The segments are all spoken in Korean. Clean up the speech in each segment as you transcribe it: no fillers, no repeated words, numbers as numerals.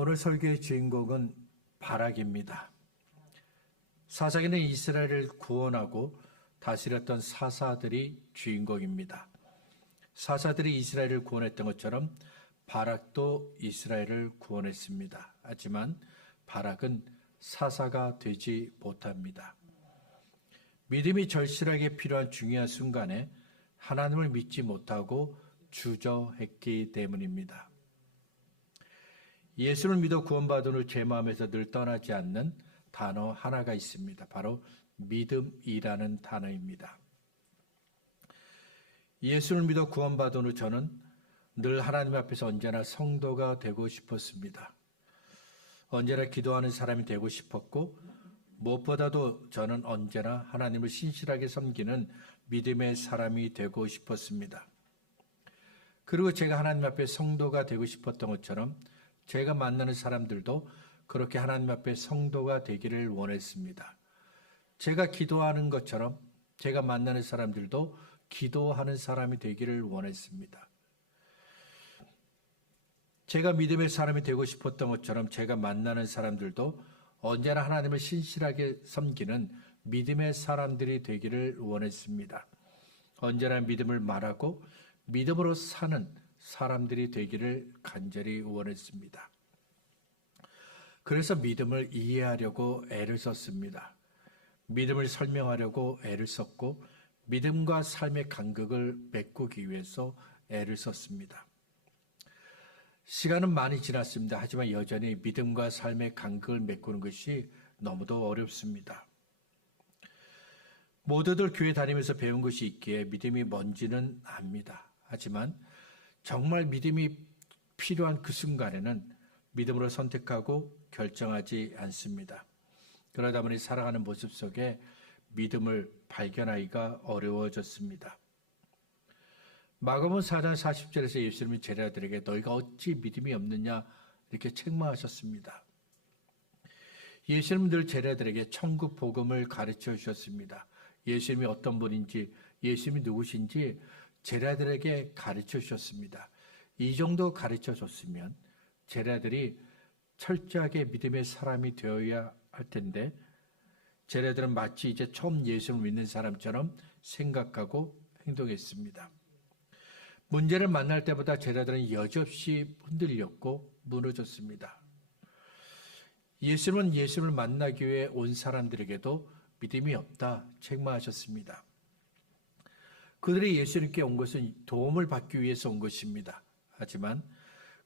오늘 설교의 주인공은 바락입니다. 사사기는 이스라엘을 구원하고 다스렸던 사사들이 주인공입니다. 사사들이 이스라엘을 구원했던 것처럼 바락도 이스라엘을 구원했습니다. 하지만 바락은 사사가 되지 못합니다. 믿음이 절실하게 필요한 중요한 순간에 하나님을 믿지 못하고 주저했기 때문입니다. 예수를 믿어 구원받은 후 제 마음에서 늘 떠나지 않는 단어 하나가 있습니다. 바로 믿음이라는 단어입니다. 예수를 믿어 구원받은 후 저는 늘 하나님 앞에서 언제나 성도가 되고 싶었습니다. 언제나 기도하는 사람이 되고 싶었고 무엇보다도 저는 언제나 하나님을 신실하게 섬기는 믿음의 사람이 되고 싶었습니다. 그리고 제가 하나님 앞에 성도가 되고 싶었던 것처럼 제가 만나는 사람들도 그렇게 하나님 앞에 성도가 되기를 원했습니다. 제가 기도하는 것처럼 제가 만나는 사람들도 기도하는 사람이 되기를 원했습니다. 제가 믿음의 사람이 되고 싶었던 것처럼 제가 만나는 사람들도 언제나 하나님을 신실하게 섬기는 믿음의 사람들이 되기를 원했습니다. 언제나 믿음을 말하고 믿음으로 사는 사람들이 되기를 간절히 원했습니다. 그래서 믿음을 이해하려고 애를 썼습니다. 믿음을 설명하려고 애를 썼고 믿음과 삶의 간극을 메꾸기 위해서 애를 썼습니다. 시간은 많이 지났습니다. 하지만 여전히 믿음과 삶의 간극을 메꾸는 것이 너무도 어렵습니다. 모두들 교회 다니면서 배운 것이 있기에 믿음이 뭔지는 압니다. 하지만 정말 믿음이 필요한 그 순간에는 믿음으로 선택하고 결정하지 않습니다. 그러다 보니 살아가는 모습 속에 믿음을 발견하기가 어려워졌습니다. 마가복음 4장 40절에서 예수님이 제자들에게 너희가 어찌 믿음이 없느냐 이렇게 책망하셨습니다. 예수님은 늘 제자들에게 천국 복음을 가르쳐 주셨습니다. 예수님이 어떤 분인지, 예수님이 누구신지 제자들에게 가르쳐 주셨습니다. 이 정도 가르쳐 줬으면 제자들이 철저하게 믿음의 사람이 되어야 할 텐데 제자들은 마치 이제 처음 예수를 믿는 사람처럼 생각하고 행동했습니다. 문제를 만날 때보다 제자들은 여지없이 흔들렸고 무너졌습니다. 예수님은 예수를 만나기 위해 온 사람들에게도 믿음이 없다 책망하셨습니다. 그들이 예수님께 온 것은 도움을 받기 위해서 온 것입니다. 하지만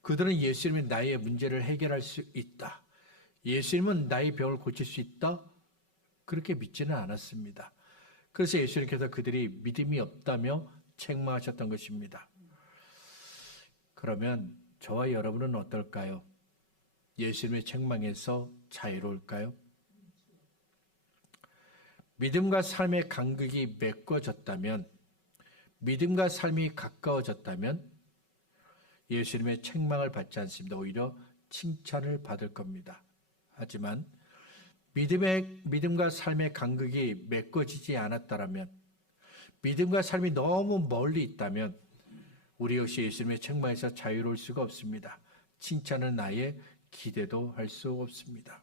그들은 예수님이 나의 문제를 해결할 수 있다. 예수님은 나의 병을 고칠 수 있다. 그렇게 믿지는 않았습니다. 그래서 예수님께서 그들이 믿음이 없다며 책망하셨던 것입니다. 그러면 저와 여러분은 어떨까요? 예수님의 책망에서 자유로울까요? 믿음과 삶의 간극이 메꿔졌다면, 믿음과 삶이 가까워졌다면 예수님의 책망을 받지 않습니다. 오히려 칭찬을 받을 겁니다. 하지만 믿음과 삶의 간극이 메꿔지지 않았다면, 믿음과 삶이 너무 멀리 있다면 우리 역시 예수님의 책망에서 자유로울 수가 없습니다. 칭찬은 아예 기대도 할 수 없습니다.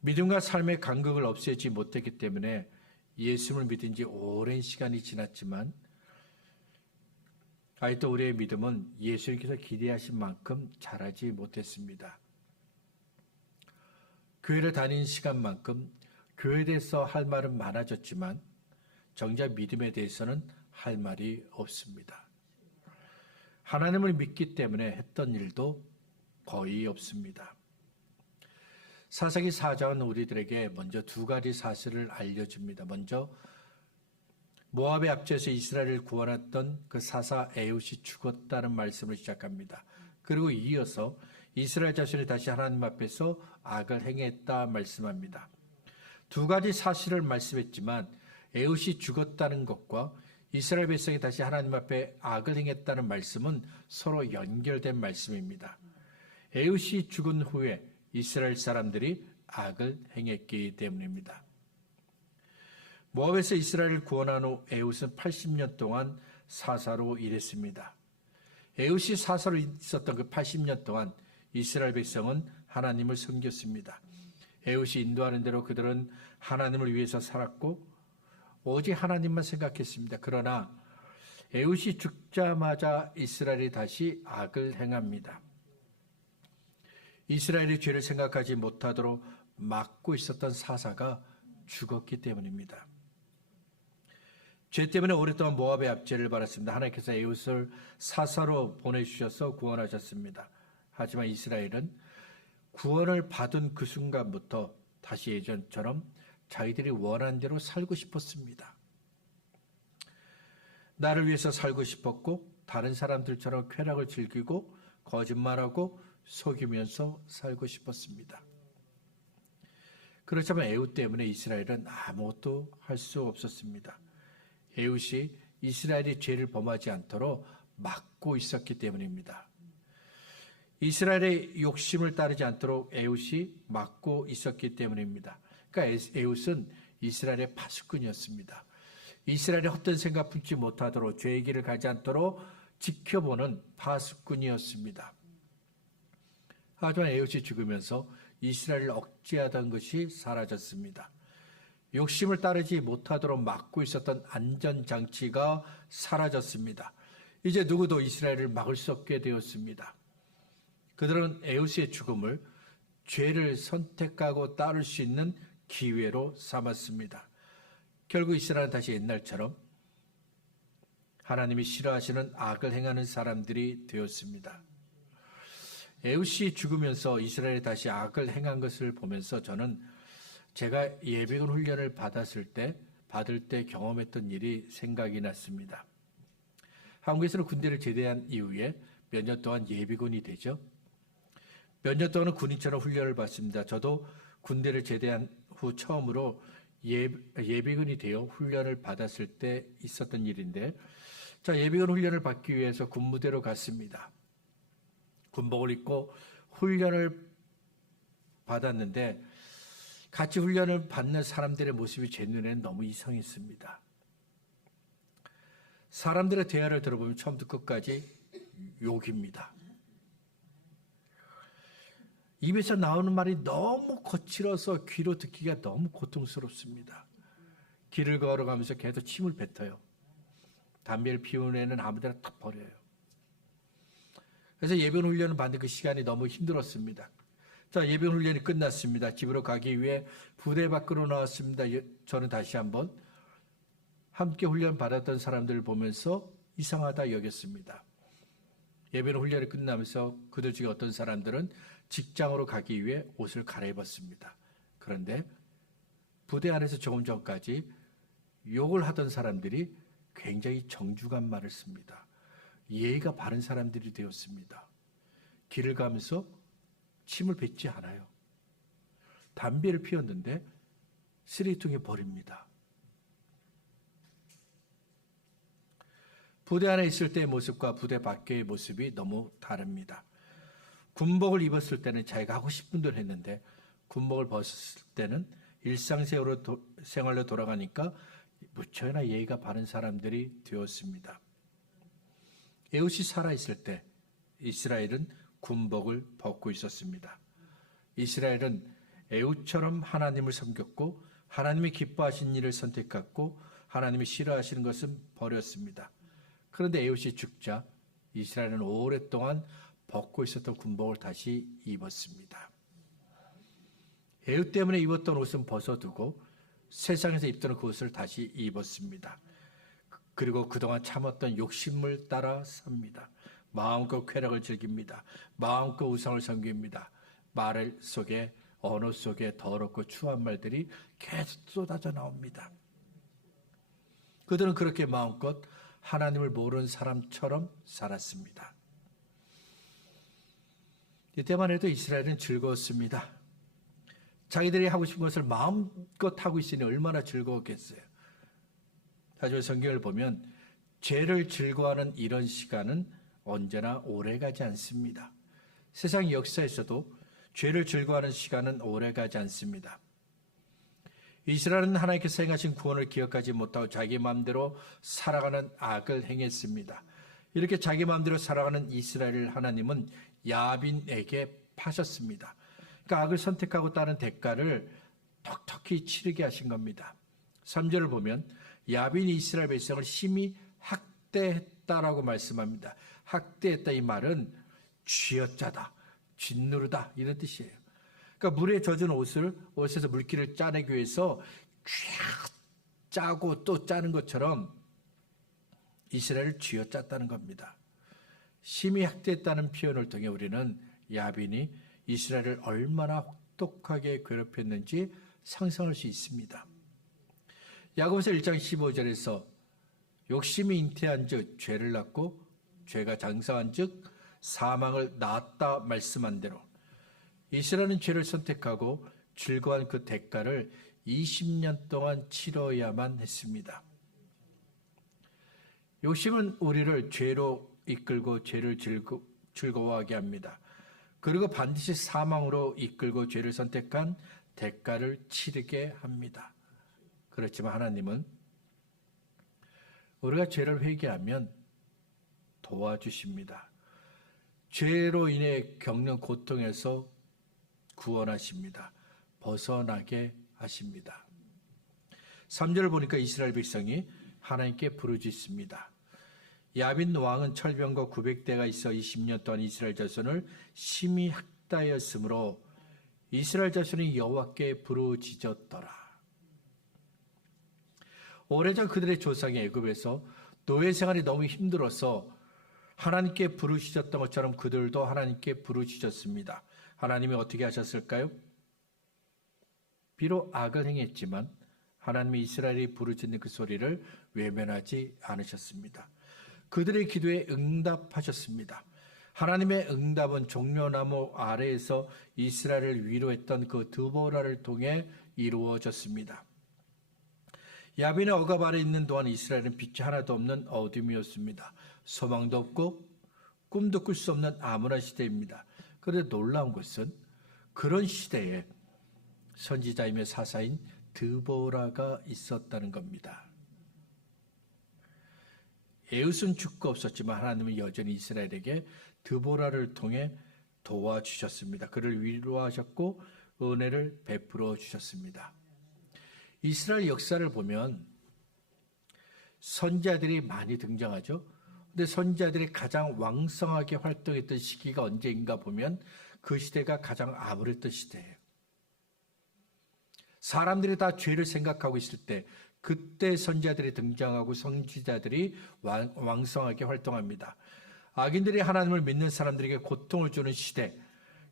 믿음과 삶의 간극을 없애지 못했기 때문에 예수님을 믿은 지 오랜 시간이 지났지만 아직도 우리의 믿음은 예수님께서 기대하신 만큼 자라지 못했습니다. 교회를 다니는 시간만큼 교회에 대해서 할 말은 많아졌지만 정작 믿음에 대해서는 할 말이 없습니다. 하나님을 믿기 때문에 했던 일도 거의 없습니다. 사사기 4장은 우리들에게 먼저 두 가지 사실을 알려줍니다. 먼저 모압의 앞제에서 이스라엘을 구원했던 그 사사 에훗이 죽었다는 말씀을 시작합니다. 그리고 이어서 이스라엘 자손이 다시 하나님 앞에서 악을 행했다 말씀합니다. 두 가지 사실을 말씀했지만 에훗이 죽었다는 것과 이스라엘 백성이 다시 하나님 앞에 악을 행했다는 말씀은 서로 연결된 말씀입니다. 에훗이 죽은 후에 이스라엘 사람들이 악을 행했기 때문입니다. 모압에서 이스라엘을 구원한 후 에훗은 80년 동안 사사로 일했습니다. 에훗이 사사로 있었던 그 80년 동안 이스라엘 백성은 하나님을 섬겼습니다. 에훗이 인도하는 대로 그들은 하나님을 위해서 살았고 오직 하나님만 생각했습니다. 그러나 에훗이 죽자마자 이스라엘이 다시 악을 행합니다. 이스라엘이 죄를 생각하지 못하도록 막고 있었던 사사가 죽었기 때문입니다. 죄 때문에 오랫동안 모압의 압제를 받았습니다. 하나님께서 에훗을 사사로 보내주셔서 구원하셨습니다. 하지만 이스라엘은 구원을 받은 그 순간부터 다시 예전처럼 자기들이 원하는 대로 살고 싶었습니다. 나를 위해서 살고 싶었고 다른 사람들처럼 쾌락을 즐기고 거짓말하고 속이면서 살고 싶었습니다. 그렇지만 에훗 때문에 이스라엘은 아무것도 할 수 없었습니다. 에훗이 이스라엘이 죄를 범하지 않도록 막고 있었기 때문입니다. 이스라엘의 욕심을 따르지 않도록 에훗이 막고 있었기 때문입니다. 그러니까 에훗은 이스라엘의 파수꾼이었습니다. 이스라엘이 헛된 생각 품지 못하도록 죄의 길을 가지 않도록 지켜보는 파수꾼이었습니다. 하지만 에훗이 죽으면서 이스라엘을 억제하던 것이 사라졌습니다. 욕심을 따르지 못하도록 막고 있었던 안전장치가 사라졌습니다. 이제 누구도 이스라엘을 막을 수 없게 되었습니다. 그들은 에훗의 죽음을 죄를 선택하고 따를 수 있는 기회로 삼았습니다. 결국 이스라엘은 다시 옛날처럼 하나님이 싫어하시는 악을 행하는 사람들이 되었습니다. 에훗이 죽으면서 이스라엘이 다시 악을 행한 것을 보면서 저는 제가 예비군 훈련을 받을 때 경험했던 일이 생각이 났습니다. 한국에서는 군대를 제대한 이후에 몇 년 동안 예비군이 되죠. 몇 년 동안은 군인처럼 훈련을 받습니다. 저도 군대를 제대한 후 처음으로 예비군이 되어 훈련을 받았을 때 있었던 일인데, 예비군 훈련을 받기 위해서 군무대로 갔습니다. 군복을 입고 훈련을 받았는데 같이 훈련을 받는 사람들의 모습이 제 눈에는 너무 이상했습니다. 사람들의 대화를 들어보면 처음부터 끝까지 욕입니다. 입에서 나오는 말이 너무 거칠어서 귀로 듣기가 너무 고통스럽습니다. 길을 걸어가면서 계속 침을 뱉어요. 담배를 피우는 애는 아무데나 탁 버려요. 그래서 예비군 훈련을 받는 그 시간이 너무 힘들었습니다. 예비군 훈련이 끝났습니다. 집으로 가기 위해 부대 밖으로 나왔습니다. 저는 다시 한번 함께 훈련 받았던 사람들을 보면서 이상하다 여겼습니다. 예비군 훈련이 끝나면서 그들 중에 어떤 사람들은 직장으로 가기 위해 옷을 갈아입었습니다. 그런데 부대 안에서 조금 전까지 욕을 하던 사람들이 굉장히 정중한 말을 씁니다. 예의가 바른 사람들이 되었습니다. 길을 가면서 침을 뱉지 않아요. 담배를 피웠는데 쓰레기통에 버립니다. 부대 안에 있을 때의 모습과 부대 밖의 모습이 너무 다릅니다. 군복을 입었을 때는 자기가 하고 싶은 대로 했는데 군복을 벗었을 때는 일상생활로 돌아가니까 무척이나 예의가 바른 사람들이 되었습니다. 에훗이 살아있을 때 이스라엘은 군복을 벗고 있었습니다. 이스라엘은 에훗처럼 하나님을 섬겼고 하나님이 기뻐하신 일을 선택했고 하나님이 싫어하시는 것은 버렸습니다. 그런데 에훗이 죽자 이스라엘은 오랫동안 벗고 있었던 군복을 다시 입었습니다. 에훗 때문에 입었던 옷은 벗어두고 세상에서 입던 그 옷을 다시 입었습니다. 그리고 그동안 참았던 욕심을 따라 삽니다. 마음껏 쾌락을 즐깁니다. 마음껏 우상을 섬깁니다. 말 속에 언어 속에 더럽고 추한 말들이 계속 쏟아져 나옵니다. 그들은 그렇게 마음껏 하나님을 모르는 사람처럼 살았습니다. 이때만 해도 이스라엘은 즐거웠습니다. 자기들이 하고 싶은 것을 마음껏 하고 있으니 얼마나 즐거웠겠어요. 하지만 성경을 보면 죄를 즐거워하는 이런 시간은 언제나 오래가지 않습니다. 세상 역사에서도 죄를 즐거워하는 시간은 오래가지 않습니다. 이스라엘은 하나님께서 행하신 구원을 기억하지 못하고 자기 마음대로 살아가는 악을 행했습니다. 이렇게 자기 마음대로 살아가는 이스라엘을 하나님은 야빈에게 파셨습니다. 그러니까 악을 선택하고 따른 대가를 톡톡히 치르게 하신 겁니다. 3절을 보면 야빈이 이스라엘 백성을 심히 학대했다라고 말씀합니다. 학대했다 이 말은 쥐어짜다, 짓누르다 이런 뜻이에요. 그러니까 물에 젖은 옷에서 물기를 짜내기 위해서 쫙 짜고 또 짜는 것처럼 이스라엘을 쥐어짰다는 겁니다. 심히 학대했다는 표현을 통해 우리는 야빈이 이스라엘을 얼마나 혹독하게 괴롭혔는지 상상할 수 있습니다. 야고보서 1장 15절에서 욕심이 잉태한 즉 죄를 낳고 죄가 장성한 즉 사망을 낳았다 말씀한 대로 이스라엘은 죄를 선택하고 즐거운 그 대가를 20년 동안 치러야만 했습니다. 욕심은 우리를 죄로 이끌고 죄를 즐거워하게 합니다. 그리고 반드시 사망으로 이끌고 죄를 선택한 대가를 치르게 합니다. 그렇지만 하나님은 우리가 죄를 회개하면 도와주십니다. 죄로 인해 겪는 고통에서 구원하십니다. 벗어나게 하십니다. 3절을 보니까 이스라엘 백성이 하나님께 부르짖습니다. 야빈 왕은 철병거 900대가 있어 20년 동안 이스라엘 자손을 심히 학대하였으므로 이스라엘 자손이 여호와께 부르짖었더라. 오래전 그들의 조상이 애굽에서 노예 생활이 너무 힘들어서 하나님께 부르짖었던 것처럼 그들도 하나님께 부르짖었습니다. 하나님이 어떻게 하셨을까요? 비록 악을 행했지만 하나님이 이스라엘이 부르짖는 그 소리를 외면하지 않으셨습니다. 그들의 기도에 응답하셨습니다. 하나님의 응답은 종려나무 아래에서 이스라엘을 위로했던 그 드보라를 통해 이루어졌습니다. 야빈의 억압 아래 있는 동안 이스라엘은 빛이 하나도 없는 어둠이었습니다. 소망도 없고 꿈도 꿀 수 없는 암울한 시대입니다. 그런데 놀라운 것은 그런 시대에 선지자이며 사사인 드보라가 있었다는 겁니다. 에웃은 죽고 없었지만 하나님은 여전히 이스라엘에게 드보라를 통해 도와주셨습니다. 그를 위로하셨고 은혜를 베풀어 주셨습니다. 이스라엘 역사를 보면 선지자들이 많이 등장하죠. 근데 선지자들이 가장 왕성하게 활동했던 시기가 언제인가 보면 그 시대가 가장 암울했던 시대예요. 사람들이 다 죄를 생각하고 있을 때 그때 선지자들이 등장하고 선지자들이 왕성하게 활동합니다. 악인들이 하나님을 믿는 사람들에게 고통을 주는 시대,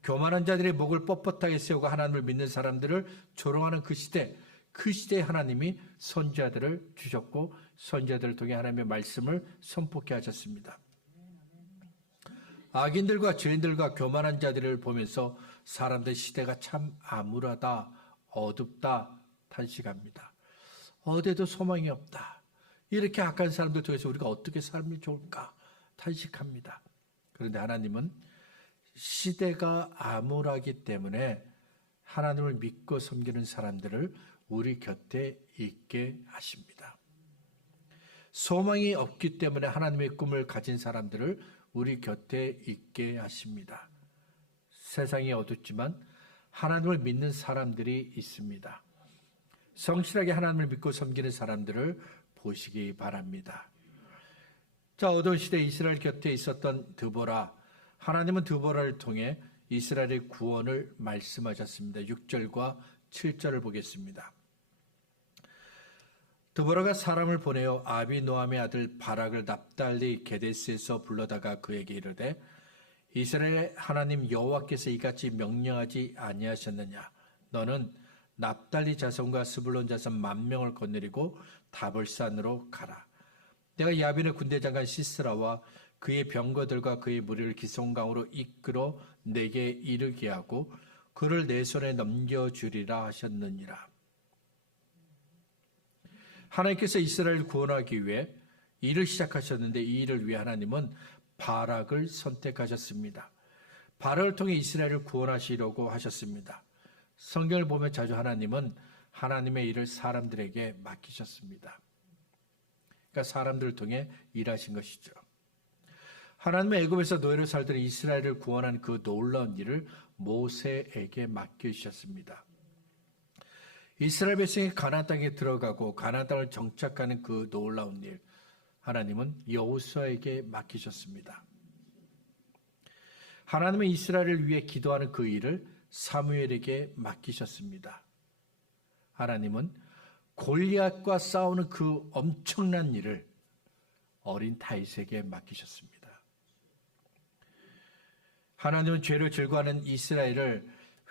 교만한 자들의 목을 뻣뻣하게 세우고 하나님을 믿는 사람들을 조롱하는 그 시대에 하나님이 선지자들을 주셨고 선지자들을 통해 하나님의 말씀을 선포케 하셨습니다. 악인들과 죄인들과 교만한 자들을 보면서 사람들 시대가 참 암울하다, 어둡다 탄식합니다. 어디에도 소망이 없다. 이렇게 악한 사람들 통해서 우리가 어떻게 살면 좋을까 탄식합니다. 그런데 하나님은 시대가 암울하기 때문에 하나님을 믿고 섬기는 사람들을 우리 곁에 있게 하십니다. 소망이 없기 때문에 하나님의 꿈을 가진 사람들을 우리 곁에 있게 하십니다. 세상이 어둡지만 하나님을 믿는 사람들이 있습니다. 성실하게 하나님을 믿고 섬기는 사람들을 보시기 바랍니다. 자, 어두운 시대 이스라엘 곁에 있었던 드보라, 하나님은 드보라를 통해 이스라엘의 구원을 말씀하셨습니다. 6절과 7절을 보겠습니다. 드보라가 사람을 보내어 아비노함의 아들 바락을 납달리 게데스에서 불러다가 그에게 이르되 이스라엘의 하나님 여호와께서 이같이 명령하지 아니하셨느냐? 너는 납달리 자손과 스불론 자손 10,000명을 거느리고 다볼산으로 가라. 내가 야빈의 군대 장관 시스라와 그의 병거들과 그의 무리를 기송강으로 이끌어 내게 이르게 하고 그를 내 손에 넘겨주리라 하셨느니라. 하나님께서 이스라엘을 구원하기 위해 일을 시작하셨는데 이 일을 위해 하나님은 바락을 선택하셨습니다. 바락을 통해 이스라엘을 구원하시려고 하셨습니다. 성경을 보면 자주 하나님은 하나님의 일을 사람들에게 맡기셨습니다. 그러니까 사람들을 통해 일하신 것이죠. 하나님은 애굽에서 노예로 살던 이스라엘을 구원한 그 놀라운 일을 모세에게 맡기셨습니다. 이스라엘 백성이 가나안 땅에 들어가고 가나안 땅을 정착하는 그 놀라운 일, 하나님은 여호수아에게 맡기셨습니다. 하나님은 이스라엘을 위해 기도하는 그 일을 사무엘에게 맡기셨습니다. 하나님은 골리앗과 싸우는 그 엄청난 일을 어린 다윗에게 맡기셨습니다. 하나님은 죄를 즐거워하는 이스라엘을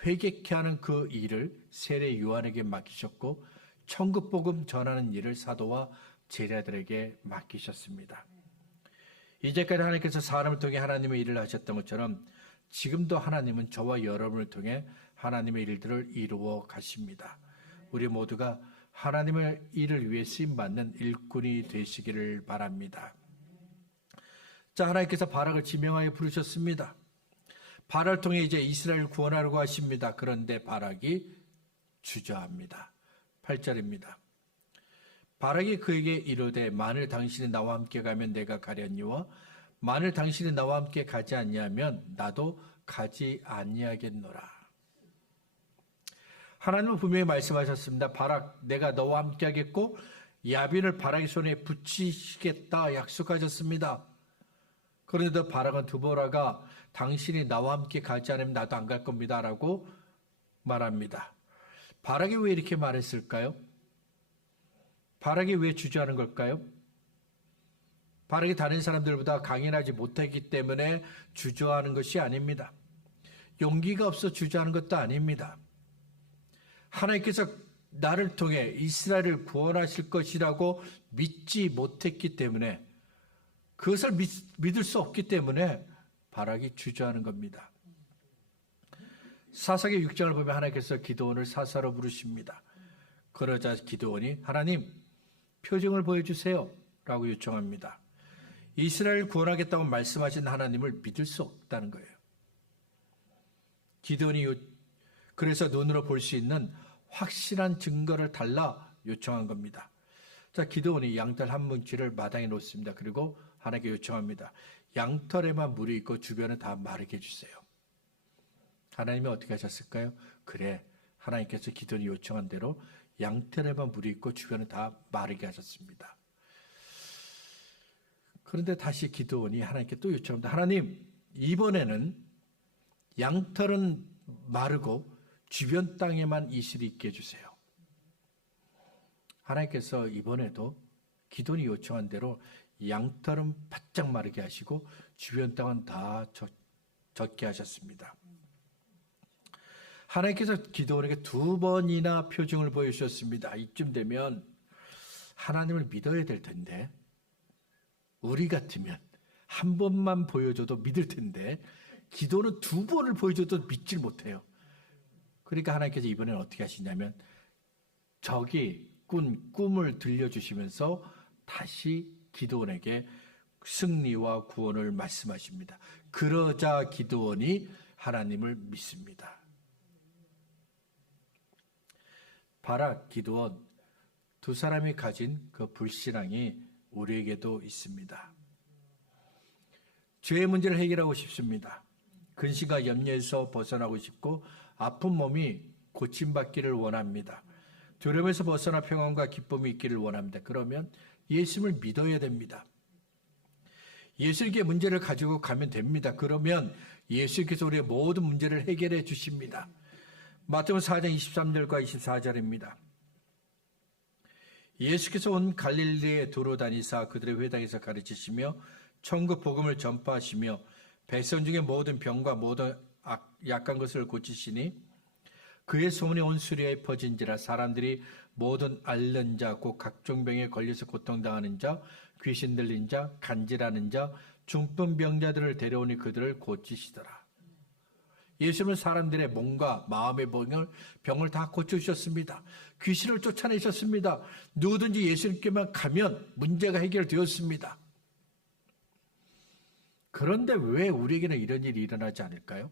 회개케 하는 그 일을 세례 요한에게 맡기셨고 천국 복음 전하는 일을 사도와 제자들에게 맡기셨습니다. 이제까지 하나님께서 사람을 통해 하나님의 일을 하셨던 것처럼 지금도 하나님은 저와 여러분을 통해 하나님의 일들을 이루어 가십니다. 우리 모두가 하나님의 일을 위해 쓰임받는 일꾼이 되시기를 바랍니다. 자, 하나님께서 바락을 지명하여 부르셨습니다. 바락을 통해 이제 이스라엘을 구원하려고 하십니다. 그런데 바락이 주저합니다. 8절입니다. 바락이 그에게 이르되 만일 당신이 나와 함께 가면 내가 가려니와 만일 당신이 나와 함께 가지 아니하면 나도 가지 아니하겠노라. 하나님은 분명히 말씀하셨습니다. 바락, 내가 너와 함께 하겠고 야빈을 바락의 손에 붙이시겠다 약속하셨습니다. 그런데도 바락은 두보라가 당신이 나와 함께 가지 않으면 나도 안 갈 겁니다 라고 말합니다. 바락이 왜 이렇게 말했을까요? 바락이 왜 주저하는 걸까요? 바락이 다른 사람들보다 강인하지 못했기 때문에 주저하는 것이 아닙니다. 용기가 없어 주저하는 것도 아닙니다. 하나님께서 나를 통해 이스라엘을 구원하실 것이라고 믿지 못했기 때문에 그것을 믿을 수 없기 때문에 바락이 주저하는 겁니다. 사사기 6장을 보면 하나님께서 기드온을 사사로 부르십니다. 그러자 기드온이 하나님 표징을 보여주세요 라고 요청합니다. 이스라엘을 구원하겠다고 말씀하신 하나님을 믿을 수 없다는 거예요. 기드온이 그래서 눈으로 볼 수 있는 확실한 증거를 달라 요청한 겁니다. 자, 기드온이 양털 한 뭉치를 마당에 놓습니다. 그리고 하나님께 요청합니다. 양털에만 물이 있고 주변은 다 마르게 해주세요. 하나님이 어떻게 하셨을까요? 그래, 하나님께서 기드온이 요청한 대로 양털에만 물이 있고 주변은 다 마르게 하셨습니다. 그런데 다시 기드온이 하나님께 또 요청합니다. 하나님, 이번에는 양털은 마르고 주변 땅에만 이슬이 있게 해주세요. 하나님께서 이번에도 기드온이 요청한 대로 양털은 바짝 마르게 하시고 주변 땅은 다 젖게 하셨습니다. 하나님께서 기드온에게 2번이나 표징을 보여주셨습니다. 이쯤 되면 하나님을 믿어야 될 텐데 우리 같으면 한 번만 보여줘도 믿을 텐데 기도는 2번을 보여줘도 믿질 못해요. 그러니까 하나님께서 이번에는 어떻게 하시냐면 적이 꾼 꿈을 들려주시면서 다시 기드온에게 승리와 구원을 말씀하십니다. 그러자 기드온이 하나님을 믿습니다. 바락, 기드온 두 사람이 가진 그 불신앙이 우리에게도 있습니다. 죄의 문제를 해결하고 싶습니다. 근심과 염려에서 벗어나고 싶고 아픈 몸이 고침받기를 원합니다. 두려움에서 벗어나 평안과 기쁨이 있기를 원합니다. 그러면 예수님을 믿어야 됩니다. 예수님께 문제를 가지고 가면 됩니다. 그러면 예수님께서 우리의 모든 문제를 해결해 주십니다. 마태복음 4장 23절과 24절입니다. 예수께서 온 갈릴리에 두루 다니사 그들의 회당에서 가르치시며 천국 복음을 전파하시며 백성 중에 모든 병과 모든 약한 것을 고치시니 그의 소문이 온 수리에 퍼진지라 사람들이 모든 앓는 자 곧 각종 병에 걸려서 고통당하는 자 귀신 들린 자 간질하는 자 중풍 병자들을 데려오니 그들을 고치시더라. 예수님은 사람들의 몸과 마음의 병을 다 고쳐주셨습니다. 귀신을 쫓아내셨습니다. 누구든지 예수님께만 가면 문제가 해결되었습니다. 그런데 왜 우리에게는 이런 일이 일어나지 않을까요?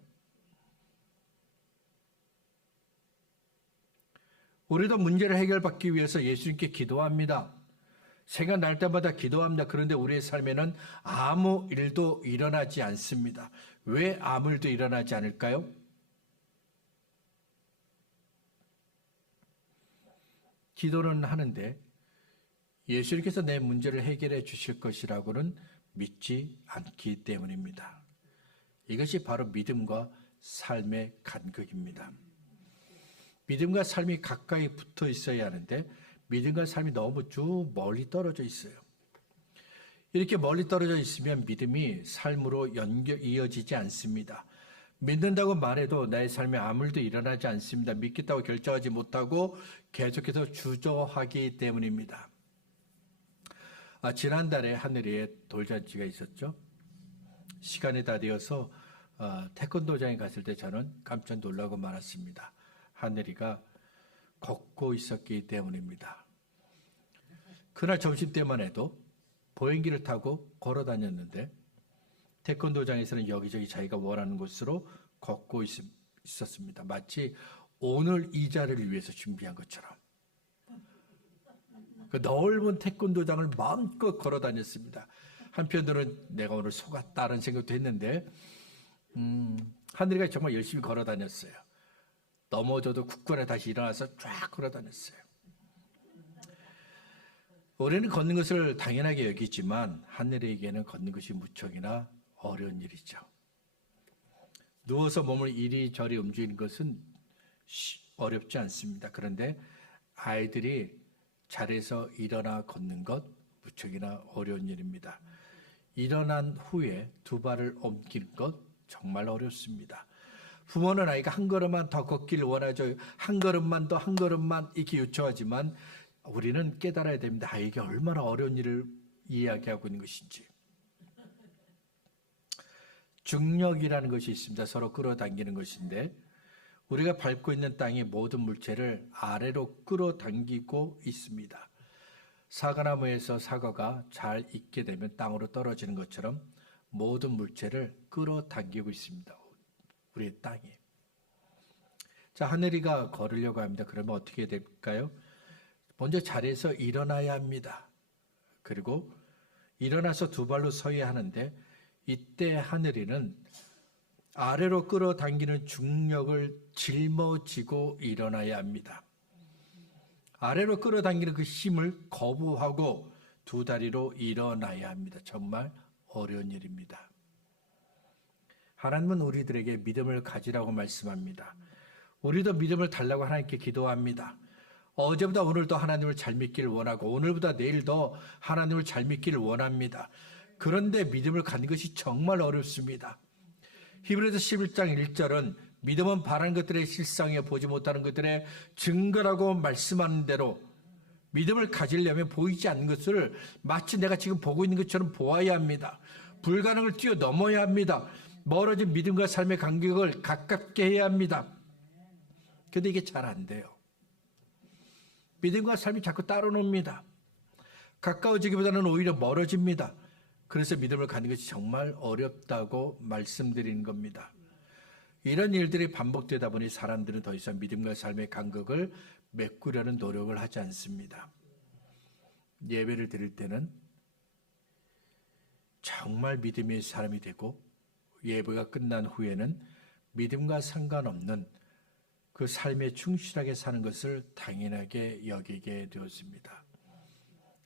우리도 문제를 해결받기 위해서 예수님께 기도합니다. 생각날 때마다 기도합니다. 그런데 우리의 삶에는 아무 일도 일어나지 않습니다. 왜 아무 일도 일어나지 않을까요? 기도는 하는데 예수님께서 내 문제를 해결해 주실 것이라고는 믿지 않기 때문입니다. 이것이 바로 믿음과 삶의 간극입니다. 믿음과 삶이 가까이 붙어 있어야 하는데 믿음과 삶이 너무 쭉 멀리 떨어져 있어요. 이렇게 멀리 떨어져 있으면 믿음이 삶으로 이어지지 않습니다. 믿는다고 말해도 나의 삶에 아무 일도 일어나지 않습니다. 믿겠다고 결정하지 못하고 계속해서 주저하기 때문입니다. 지난달에 하늘에 돌잔치가 있었죠. 시간이 다 되어서 태권도장에 갔을 때 저는 깜짝 놀라고 말았습니다. 하늘이가 걷고 있었기 때문입니다. 그날 점심때만 해도 보행기를 타고 걸어 다녔는데 태권도장에서는 여기저기 자기가 원하는 곳으로 걷고 있었습니다. 마치 오늘 이 자리를 위해서 준비한 것처럼. 그 넓은 태권도장을 마음껏 걸어 다녔습니다. 한편으로는 내가 오늘 속았다는 생각도 했는데 하늘이가 정말 열심히 걸어 다녔어요. 넘어져도 굳건히 다시 일어나서 쫙 걸어 다녔어요. 우리는 걷는 것을 당연하게 여기지만 하늘에게는 걷는 것이 무척이나 어려운 일이죠. 누워서 몸을 이리저리 움직이는 것은 어렵지 않습니다. 그런데 아이들이 자리에서 일어나 걷는 것 무척이나 어려운 일입니다. 일어난 후에 두 발을 옮기는 것 정말 어렵습니다. 부모는 아이가 한 걸음만 더 걷기를 원하죠. 한 걸음만 더, 한 걸음만 이렇게 요청하지만 우리는 깨달아야 됩니다. 아이에게 얼마나 어려운 일을 이야기하고 있는 것인지. 중력이라는 것이 있습니다. 서로 끌어당기는 것인데 우리가 밟고 있는 땅이 모든 물체를 아래로 끌어당기고 있습니다. 사과나무에서 사과가 잘 익게 되면 땅으로 떨어지는 것처럼 모든 물체를 끌어당기고 있습니다. 우리의 땅이. 자, 하늘이가 걸으려고 합니다. 그러면 어떻게 될까요? 먼저 자리에서 일어나야 합니다. 그리고 일어나서 두 발로 서야 하는데 이때 하늘이는 아래로 끌어당기는 중력을 짊어지고 일어나야 합니다. 아래로 끌어당기는 그 힘을 거부하고 두 다리로 일어나야 합니다. 정말 어려운 일입니다. 하나님은 우리들에게 믿음을 가지라고 말씀합니다. 우리도 믿음을 달라고 하나님께 기도합니다. 어제보다 오늘도 하나님을 잘 믿기를 원하고 오늘보다 내일도 하나님을 잘 믿기를 원합니다. 그런데 믿음을 갖는 것이 정말 어렵습니다. 히브리서 11장 1절은 믿음은 바라는 것들의 실상에 보지 못하는 것들의 증거라고 말씀하는 대로 믿음을 가지려면 보이지 않는 것을 마치 내가 지금 보고 있는 것처럼 보아야 합니다. 불가능을 뛰어넘어야 합니다. 멀어진 믿음과 삶의 간격을 가깝게 해야 합니다. 그런데 이게 잘 안 돼요. 믿음과 삶이 자꾸 따로 놉니다. 가까워지기보다는 오히려 멀어집니다. 그래서 믿음을 갖는 것이 정말 어렵다고 말씀드리는 겁니다. 이런 일들이 반복되다 보니 사람들은 더 이상 믿음과 삶의 간격을 메꾸려는 노력을 하지 않습니다. 예배를 드릴 때는 정말 믿음의 사람이 되고 예배가 끝난 후에는 믿음과 상관없는 그 삶에 충실하게 사는 것을 당연하게 여기게 되었습니다.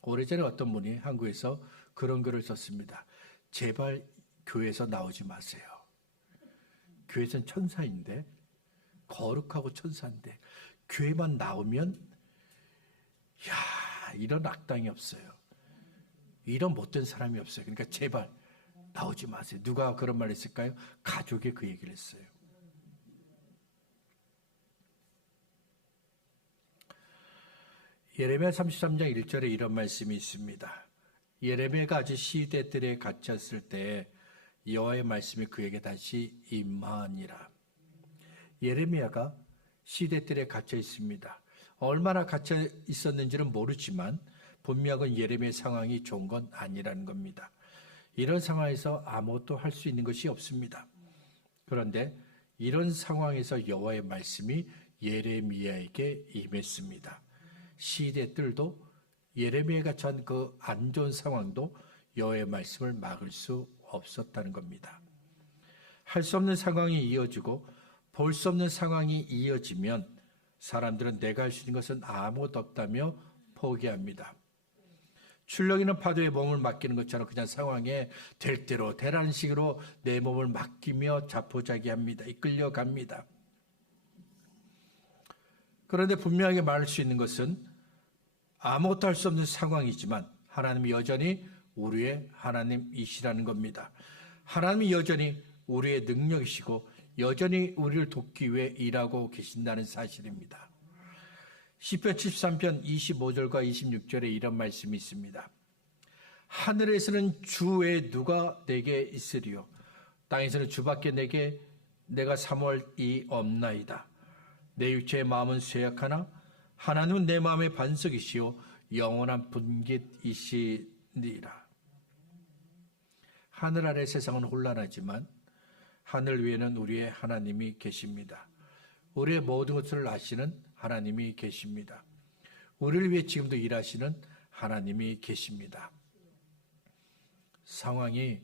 오래전에 어떤 분이 한국에서 그런 글을 썼습니다. 제발 교회에서 나오지 마세요. 교회에서는 천사인데 거룩하고 천사인데 교회만 나오면 이런 악당이 없어요. 이런 못된 사람이 없어요. 그러니까 제발 나오지 마세요. 누가 그런 말 했을까요? 가족이 그 얘기를 했어요. 예레미야 33장 1절에 이런 말씀이 있습니다. 예레미야가 아직 시대들에 갇혔을 때 여호와의 말씀이 그에게 다시 임하니라. 예레미야가 시대들에 갇혀 있습니다. 얼마나 갇혀 있었는지는 모르지만 분명한 예레미야의 상황이 좋은 건 아니라는 겁니다. 이런 상황에서 아무것도 할 수 있는 것이 없습니다. 그런데 이런 상황에서 여호와의 말씀이 예레미야에게 임했습니다. 시대들도 예레미야가 처한 그 안 좋은 상황도 여호와의 말씀을 막을 수 없었다는 겁니다. 할 수 없는 상황이 이어지고 볼 수 없는 상황이 이어지면 사람들은 내가 할 수 있는 것은 아무것도 없다며 포기합니다. 출렁이는 파도에 몸을 맡기는 것처럼 그냥 상황에 될 대로 되라는 식으로 내 몸을 맡기며 자포자기합니다. 이끌려갑니다. 그런데 분명하게 말할 수 있는 것은 아무것도 할 수 없는 상황이지만 하나님이 여전히 우리의 하나님이시라는 겁니다. 하나님이 여전히 우리의 능력이시고 여전히 우리를 돕기 위해 일하고 계신다는 사실입니다. 시편 73편 25절과 26절에 이런 말씀이 있습니다. 하늘에서는 주 외에 누가 내게 있으리요 땅에서는 주밖에 내가 사모할이 없나이다. 내 육체의 마음은 쇠약하나 하나님은 내 마음의 반석이시요 영원한 분깃이시니라. 하늘 아래 세상은 혼란하지만 하늘 위에는 우리의 하나님이 계십니다. 우리의 모든 것을 아시는 하나님이 계십니다. 우리를 위해 지금도 일하시는 하나님이 계십니다. 상황이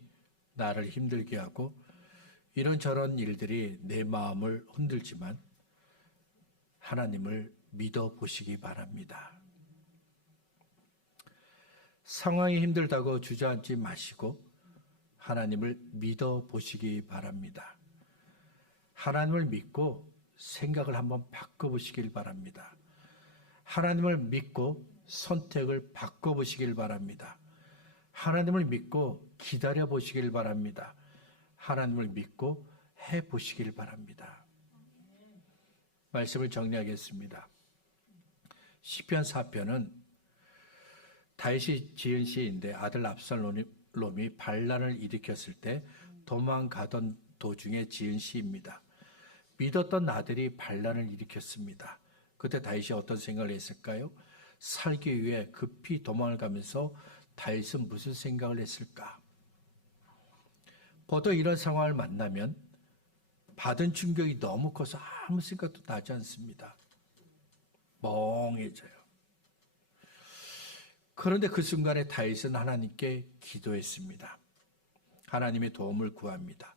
나를 힘들게 하고 이런저런 일들이 내 마음을 흔들지만 하나님을 믿어보시기 바랍니다. 상황이 힘들다고 주저앉지 마시고 하나님을 믿어보시기 바랍니다. 하나님을 믿고 생각을 한번 바꿔보시길 바랍니다. 하나님을 믿고 선택을 바꿔보시길 바랍니다. 하나님을 믿고 기다려보시길 바랍니다. 하나님을 믿고 해보시길 바랍니다. 말씀을 정리하겠습니다. 시편 4편은 다윗이 지은 시인데 아들 압살롬이 반란을 일으켰을 때 도망가던 도중에 지은 시입니다. 믿었던 아들이 반란을 일으켰습니다. 그때 다윗이 어떤 생각을 했을까요? 살기 위해 급히 도망을 가면서 다윗은 무슨 생각을 했을까? 보통 이런 상황을 만나면 받은 충격이 너무 커서 아무 생각도 나지 않습니다. 멍해져요. 그런데 그 순간에 다윗은 하나님께 기도했습니다. 하나님의 도움을 구합니다.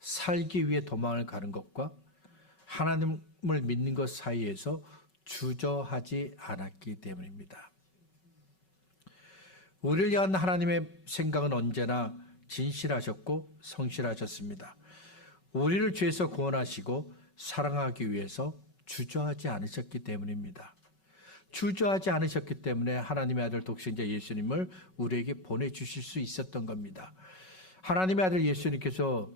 살기 위해 도망을 가는 것과 하나님을 믿는 것 사이에서 주저하지 않았기 때문입니다. 우리를 위한 하나님의 생각은 언제나 진실하셨고 성실하셨습니다. 우리를 죄에서 구원하시고 사랑하기 위해서 주저하지 않으셨기 때문입니다. 주저하지 않으셨기 때문에 하나님의 아들 독생자 예수님을 우리에게 보내주실 수 있었던 겁니다. 하나님의 아들 예수님께서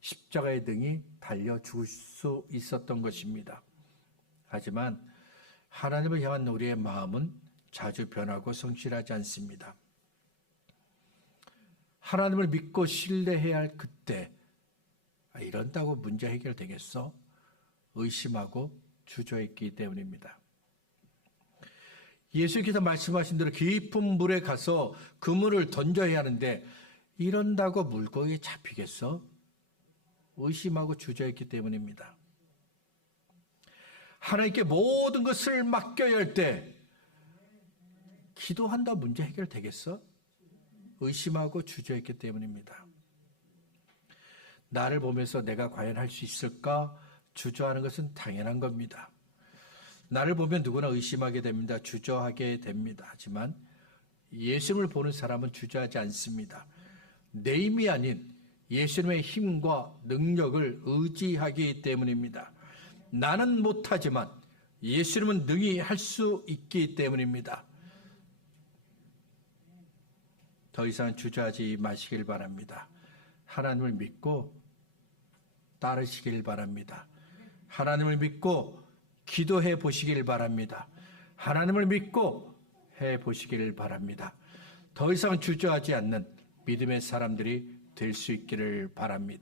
십자가의 등이 달려 죽을 수 있었던 것입니다. 하지만 하나님을 향한 우리의 마음은 자주 변하고 성실하지 않습니다. 하나님을 믿고 신뢰해야 할 그때 이런다고 문제 해결되겠어? 의심하고 주저했기 때문입니다. 예수께서 말씀하신 대로 깊은 물에 가서 그물을 던져야 하는데 이런다고 물고기에 잡히겠어? 의심하고 주저했기 때문입니다. 하나님께 모든 것을 맡겨야 할 때 기도한다 문제 해결되겠어? 의심하고 주저했기 때문입니다. 나를 보면서 내가 과연 할 수 있을까? 주저하는 것은 당연한 겁니다. 나를 보면 누구나 의심하게 됩니다. 주저하게 됩니다. 하지만 예수님을 보는 사람은 주저하지 않습니다. 내 힘이 아닌 예수님의 힘과 능력을 의지하기 때문입니다. 나는 못하지만 예수님은 능히 할 수 있기 때문입니다. 더 이상 주저하지 마시길 바랍니다. 하나님을 믿고 따르시길 바랍니다. 하나님을 믿고 기도해 보시길 바랍니다. 하나님을 믿고 해 보시길 바랍니다. 더 이상 주저하지 않는 믿음의 사람들이 될 수 있기를 바랍니다.